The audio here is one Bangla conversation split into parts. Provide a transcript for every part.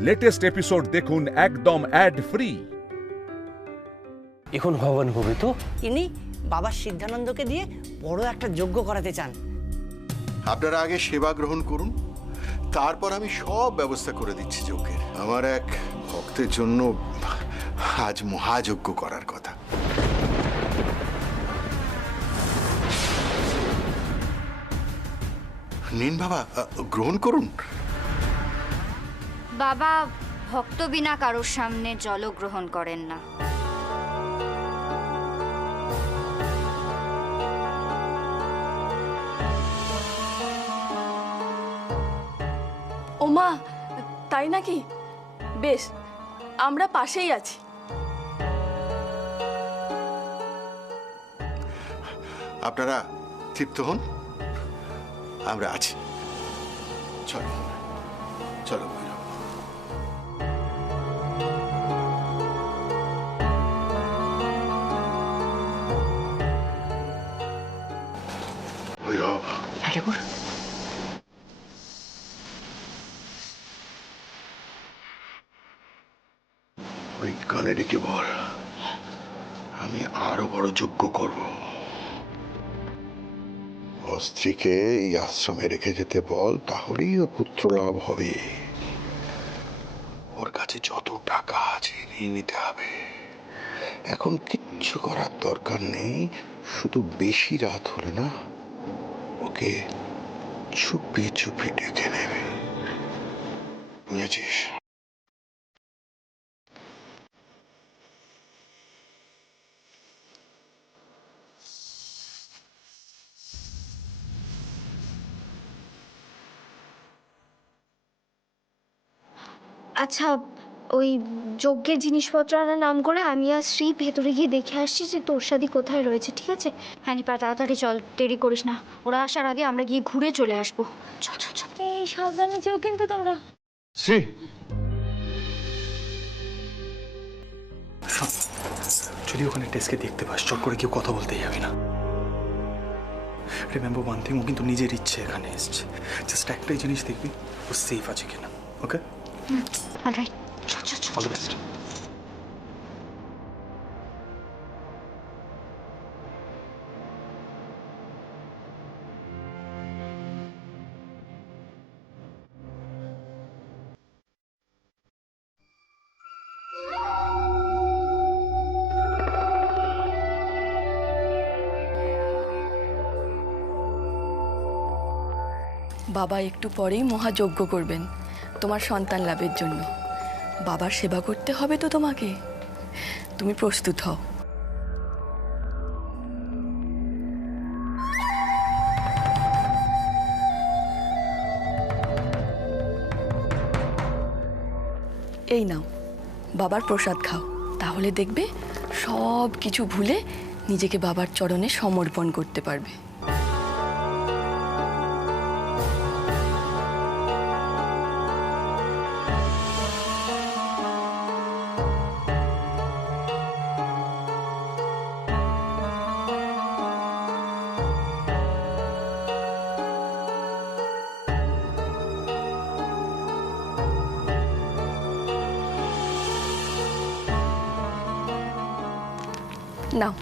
লেটেস্ট এপিসোড দেখুন একদম অ্যাড ফ্রি। এখন ভগবান হবে তো ইনি বাবা সিদ্ধানন্দকে দিয়ে বড় একটা যজ্ঞ করাতে চান। আপনারা আগে সেবা গ্রহণ করুন, তারপর আমি সব ব্যবস্থা করে দিচ্ছি যজ্ঞের। আমার এক ভক্তের জন্য আজ মহাযজ্ঞ করার কথা। নিন বাবা, গ্রহণ করুন। বাবা ভক্ত বিনা কারোর সামনে জল গ্রহণ করেন না। ওমা, তাই নাকি? বেশ, আমরা পাশেই আছি। আপনারা তৃপ্ত হন, আমরা আছি। চলো চলো ভৈরব। ভৈরব, ঠাকুর, ওই কানে ডেকে বল আমি আরো বড় যজ্ঞ করব। ওর স্ত্রীকে এই আশ্রমে রেখে যেতে বল, তাহলেই ওর পুত্র লাভ হবে। ওর কাছে যত টাকা আছে নিয়ে নিতে হবে। এখন কিচ্ছু করার দরকার নেই, শুধু বেশি রাত হলে না ওকে চুপি চুপি ডেকে নেবে, বুঝেছিস? আচ্ছা, ওই যজ্ঞের জিনিসপত্র আনার নাম করে আমি আর শ্রী ভেতরে গিয়ে দেখে আসছি যে তোরসাদি কোথায় রয়েছে, ঠিক আছে? হ্যাঁ নিপা, তাড়াতাড়ি চল, দেরি করিস না। ওরা আসার আগে আমরা গিয়ে ঘুরে চলে আসবো। চল চল চল। এই সাবধানে যেও কিন্তু তোমরা। শ্রী যদি ওখানে টেস্টকে দেখতে পাস, চট করে কেউ কথা বলতে যাবি না। রিমেম্বার ওয়ান থিং, ও কিন্তু নিজের ইচ্ছে এখানে এসছে। জাস্ট একটাই জিনিস দেখবি, ও সেফ আছে কিনা। ওকে, অলরাইট, চল চল চল। All the best. বাবা একটু পরেই মহাযজ্ঞ করবেন তোমার সন্তান লাভের জন্য। বাবার সেবা করতে হবে তো তোমাকে, তুমি প্রস্তুত হও। এই নাও বাবার প্রসাদ খাও, তাহলে দেখবে সব কিছু ভুলে নিজেকে বাবার চরণে সমর্পণ করতে পারবে। নাও,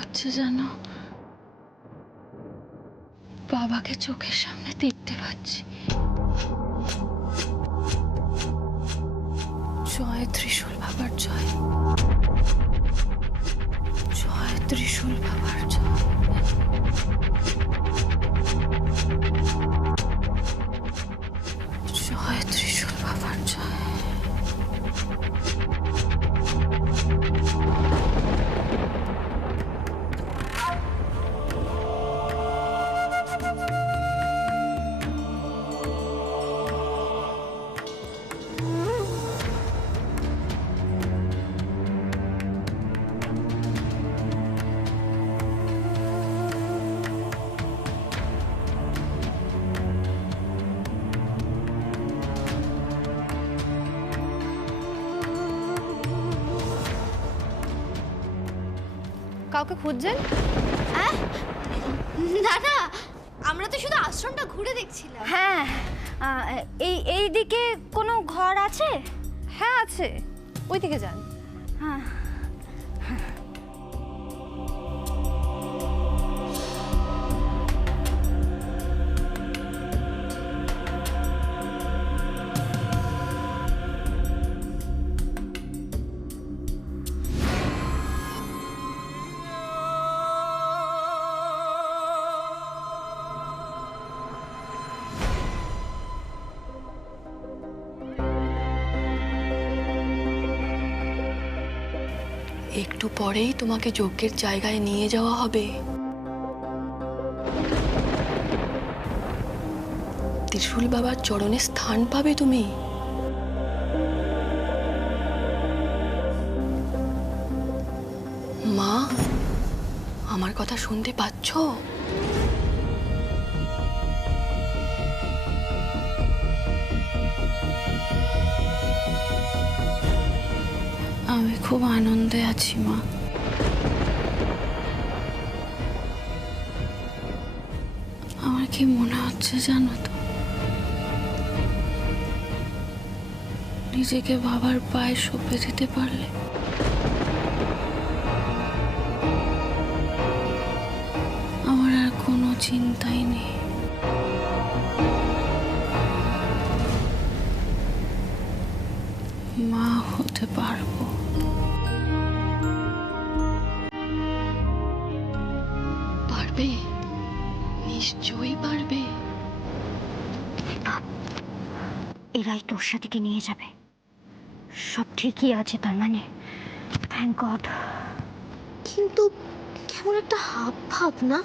হচ্ছে জানো, বাবাকে চোখের সামনে দেখতে পাচ্ছি। জয় ত্রিশূল বাবার জয়, জয় ত্রিশূল বাবার জয়। জয় ত্রিশূল বাবার জয়। কাউকে খুঁজছেন? না না, আমরা তো শুধু আশ্রমটা ঘুরে দেখছিলাম। হ্যাঁ, এই দিকে কোনো ঘর আছে? হ্যাঁ আছে, ওই দিকে যান। হ্যাঁ। একটু পরেই তোমাকে যজ্ঞের জায়গায় নিয়ে যাওয়া হবে। ত্রিশূল বাবার চরণে স্থান পাবে তুমি। মা, আমার কথা শুনতে পাচ্ছো? আমি খুব আনন্দে আছি মা। আমার কি মনে হচ্ছে জানো তো, নিজেকে বাবার পায়ে সঁপে দিতে পারলে আমার আর কোনো চিন্তাই নেই। মা হতে পারবো। পারবে, নিশ্চয়ই পারবে। এরাই তোর সাথে নিয়ে যাবে। সব ঠিকই আছে তার মানে, থ্যাংক গড। কিন্তু কেমন একটা হাব ভাব না?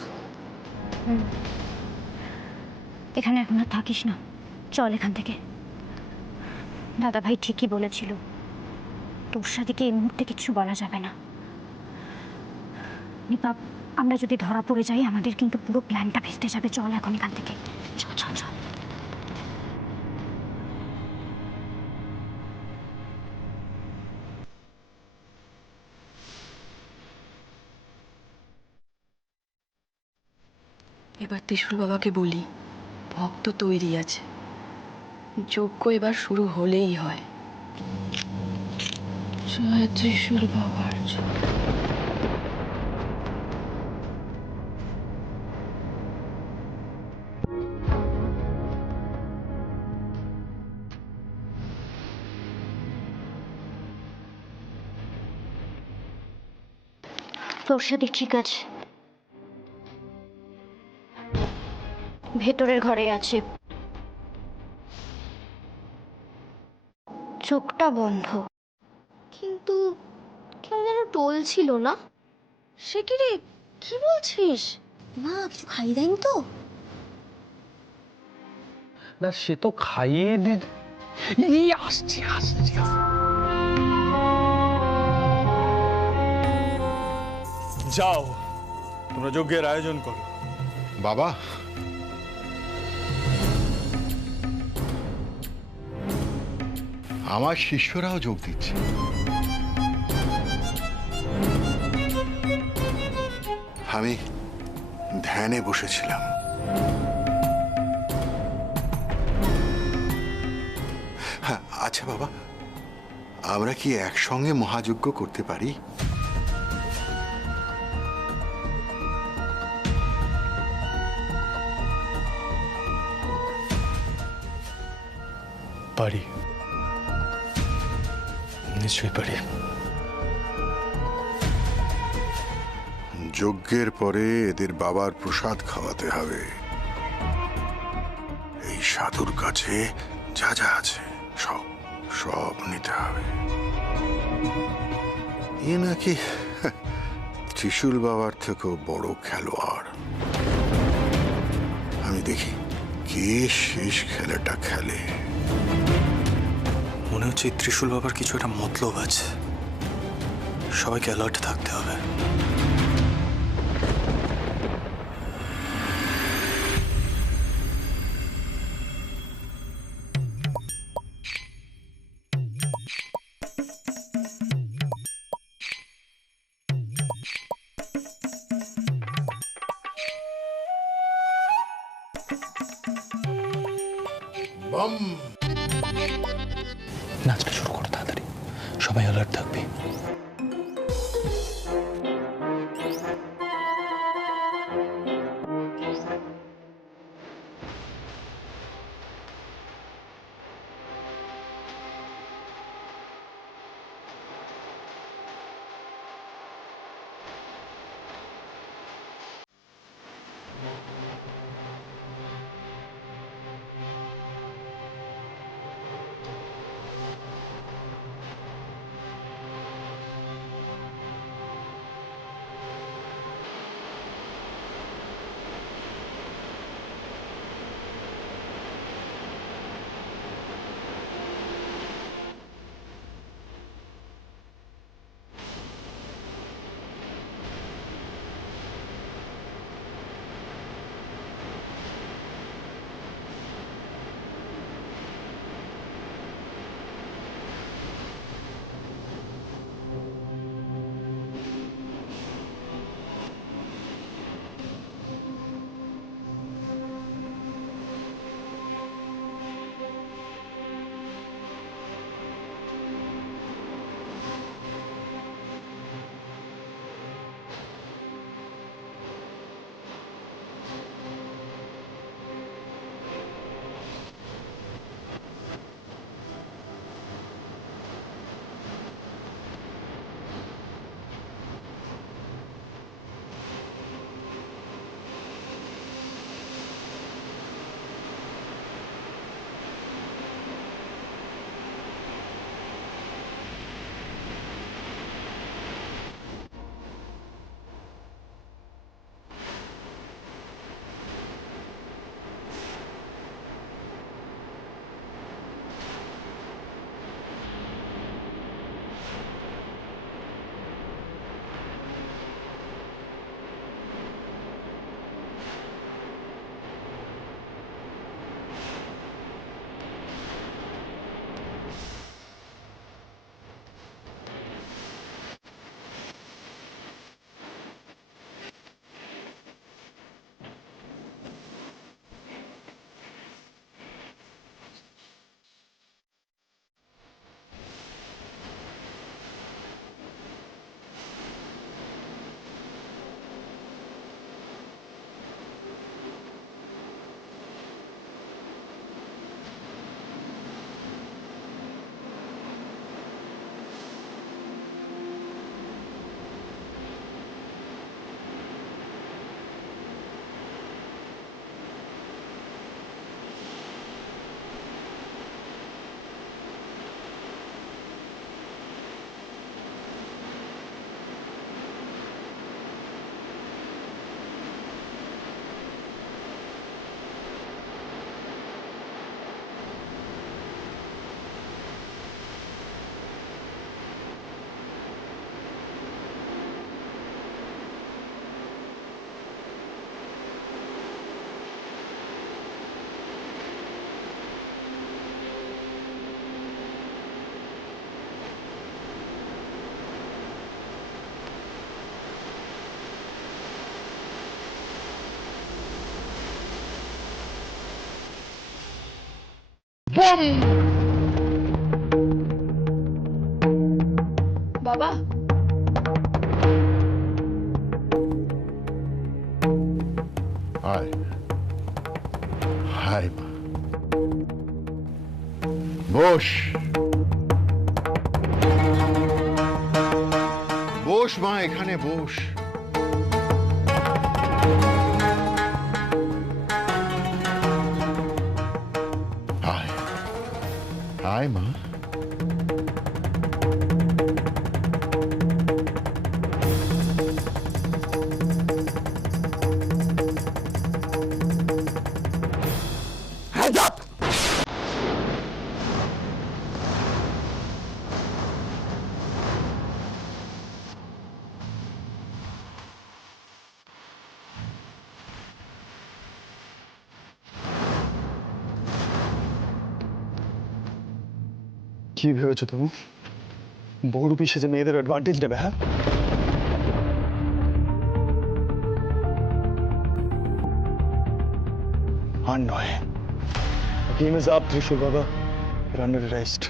এখানে এখন আর থাকিস না, চল এখান থেকে। দাদা ভাই ঠিকই বলেছিল, তোর সাথীকে এই মুহূর্তে কিছু বলা যাবে না। নিপাপ, আমরা যদি ধরা পড়ে যাই আমাদের কিন্তু পুরো প্ল্যানটা ভেস্তে যাবে। চল এখন এখান থেকে, চল চল চল। এবার ত্রিশূল বাবাকে বলি, ভক্ত তৈরি আছে, যজ্ঞ এবার শুরু হলেই হয়। জয় ত্রিশূল বাবার জয়। তোর সাথে ঠিক আছে, ভেতরের ঘরে আছে, চোখটা বন্ধ, কিন্তু কেমন যেন টলছিল না? সে কি রে, কি বলছিস? না, কিছু খাই দেয়নি তো? না, সে তো খাইয়ে দিন। এই আসছে আসছে। যাও, তোমরা যজ্ঞের আয়োজন করো। বাবা, আমার শিষ্যরাও যোগ দিচ্ছে। আমি ধ্যানে বসেছিলাম। হ্যাঁ, আচ্ছা বাবা, আমরা কি একসঙ্গে মহাযজ্ঞ করতে পারি? পারি, নিশ্চয়ই পারি। যজ্ঞের পরে এদের বাবার প্রসাদ খাওয়াতে হবে। এই সাধুর কাছে যা যা আছে সব সব নিতে হবে। এ নাকি ত্রিশূল বাবার থেকেও বড় খেলোয়াড়। আমি দেখি কে শেষ খেলাটা খেলে। মনে হচ্ছে ত্রিশূল বাবার কিছু একটা মতলব আছে, সবাইকে অ্যালার্ট থাকতে হবে। বম। নাচটা শুরু করো তাড়াতাড়ি, সবাই অ্যালার্ট থাকবে। বাবা, হাই হাই মা, বস বস মা, এখানে বস। হাই হাই মা। Hands up! কি ভেবেছো তুমি? বহুরূপী সেজে মেয়েদের অ্যাডভান্টেজ নেবে? হ্যাঁ, আর নয়, Game is up, Trishul Baba. You're under arrest.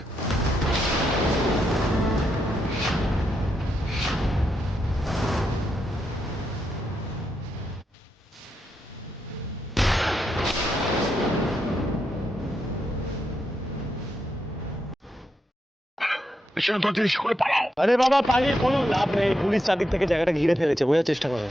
আরে বাবা, পালিয়ে কোনো লাভ নেই। পুলিশ চারদিক থেকে জায়গাটা ঘিরে ফেলেছে, বোঝার চেষ্টা করো।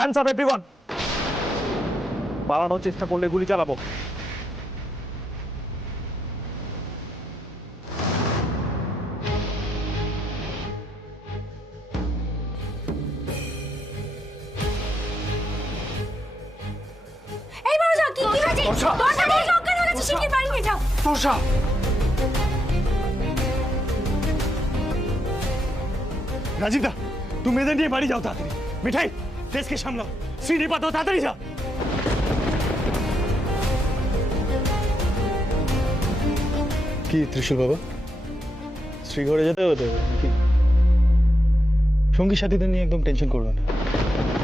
Hands up everyone! পালানোর চেষ্টা করলে গুলি চালাবো। এই বড়জা, কি হয়েছে? দরজা দিয়ে লকআপ হয়ে গেছে, শিগগির বাড়ি নিয়ে যাও। তোষা! রাজীবদা, তুমি মেয়েদের নিয়ে বাড়ি যাও তাড়াতাড়ি। মিঠাই, দেশকে সামলাও। শ্রীনিপাত, তাড়াতাড়ি যা। কি ত্রিশূল বাবা, শ্রীঘরে যেতে হতে হবে নাকি? সঙ্গী সাথীদের নিয়ে একদম টেনশন করবে না।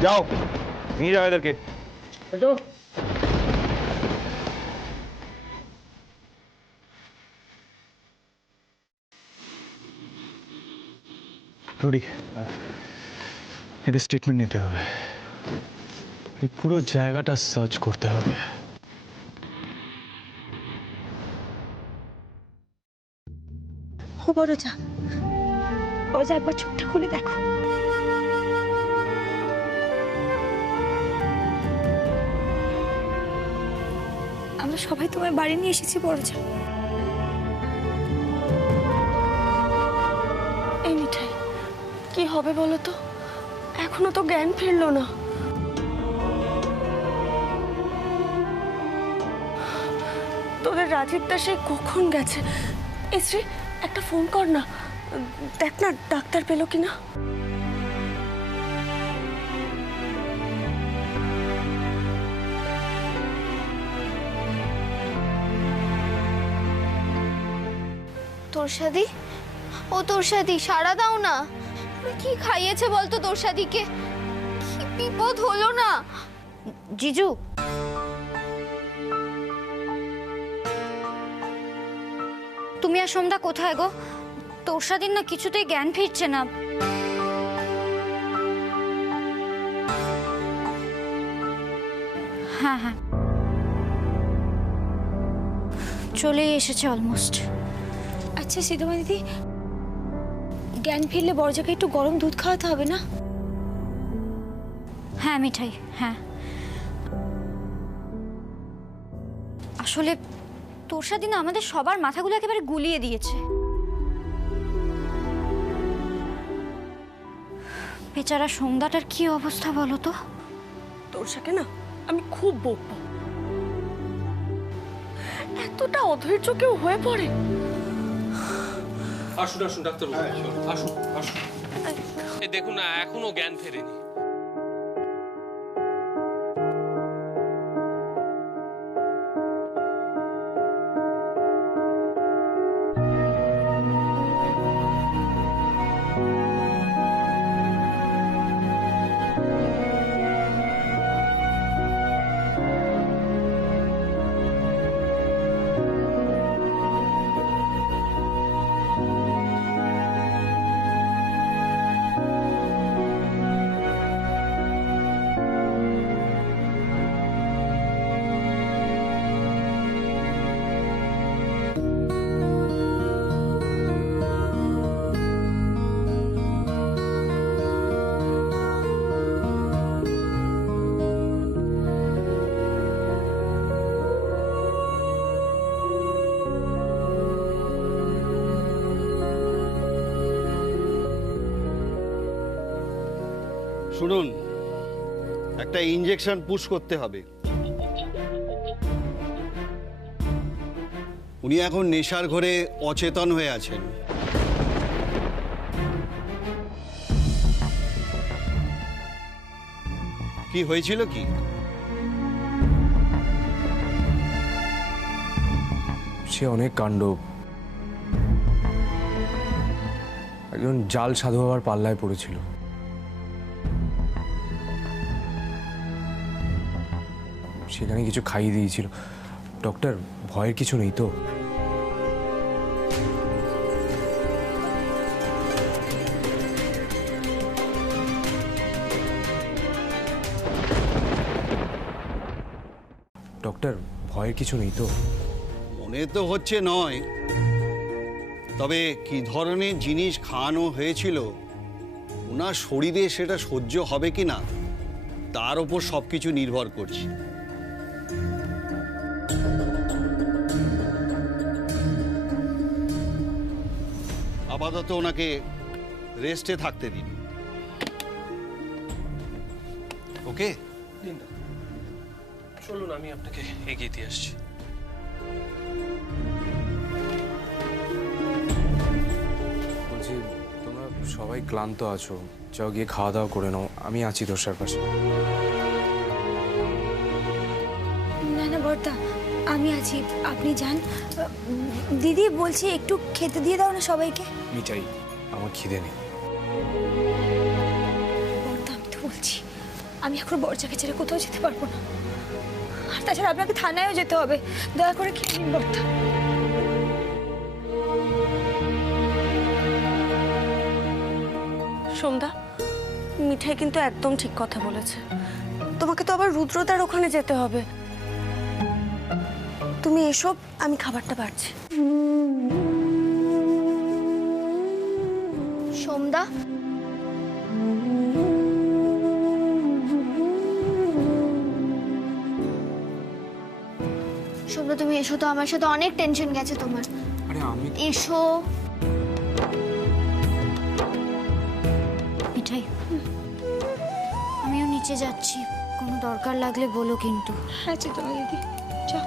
যাও, নিয়ে যাও এদেরকে। রুডি, এদের স্টেটমেন্ট নিতে হবে। এই পুরো জায়গাটা সার্চ করতে হবে। ও বড়জা, একবার চোখটা খুলে দেখো। আমরা সবাই তোমার বাড়ি নিয়ে এসেছি বড়জা। এই মিঠাই, কি হবে বলো তো? এখনো তো জ্ঞান ফিরলো না। তোদের রাজীব দা সে কখন গেছে? শ্রী, একটা ফোন কর না, দেখ না ডাক্তার পেলো কিনা। তোরসাদি, ও তোরসাদি, সাড়া দাও না। কি খাইয়েছে বলতো তোরসাদিকে? কি বিপদ হলো না? জিজু, তুমি আর সোমদা কোথায় গো? তোরসাদিন না কিছুতেই জ্ঞান ফিরছে না। হ্যাঁ হ্যাঁ, চলেই এসেছে অলমোস্ট। আচ্ছা সিধুমা দিদি, জ্ঞান ফিরলে বড়জাকে একটু গরম দুধ খাওয়াতে হবে না? হ্যাঁ মিঠাই, হ্যাঁ। আসলে তোরসাদিন আমাদের সবার মাথাগুলো একেবারে গুলিয়ে দিয়েছে। বেচারা সোমদাটার কি অবস্থা বলো তো? তোরসাকে না আমি খুব বকবো। এতটা অধৈর্য কেউ হয়ে পড়ে? আসুন আসুন ডাক্তারবাবু, আসুন আসুন। এই দেখুন না, এখনো জ্ঞান ফেরেনি। শুনুন, একটা ইনজেকশন পুশ করতে হবে। উনি এখন নেশার ঘরে অচেতন হয়ে আছেন। কি হয়েছিল কি? সে অনেক কাণ্ড, একজন জাল সাধু বাবার পাল্লায় পড়েছিল। সেখানে কিছু খাইয়ে দিয়েছিল। ডক্টর, ভয়ের কিছু নেই তো? ডক্টর, ভয়ের কিছু নেই তো? মনে তো হচ্ছে নয়, তবে কি ধরনের জিনিস খাওয়ানো হয়েছিল ওনার শরীরে সেটা সহ্য হবে কি না তার উপর সবকিছু নির্ভর করছে। আপাতত ওনাকে রেস্টে থাকতে দিন। ওকে, চলুন আমি আপনাকে এগিয়ে দিয়ে আসছি। বলছি, তোমরা সবাই ক্লান্ত আছো, যাও গিয়ে খাওয়া দাওয়া করে নাও, আমি আছি তোষার পাশে। না না বর্দা, আমি আছি, আপনি যান। দিদি বলছি একটু খেতে দিয়ে দাও না সবাইকে। মিঠাই, আমার খিদে নেই। বর্দা, আমি তো বলছি আমি এখন বর্জাকে ছেড়ে কোথাও যেতে পারবো না। আর তাছাড়া আপনাকে থানায়ও যেতে হবে, দয়া করে খেয়ে নিন বর্দা। সোমদা, মিঠাই কিন্তু একদম ঠিক কথা বলেছে। তোমাকে তো আবার রুদ্রদার ওখানে যেতে হবে। তুমি এসব, আমি খাবারটা বাড়ছি। সোমদা, সোমদা তুমি এসো তো, আমার সাথে অনেক টেনশন গেছে তোমার। আরে আমি এসো। মিঠাই, আমিও নিচে যাচ্ছি, কোনো দরকার লাগলে বলো কিন্তু। আচ্ছা তো দিদি, চা।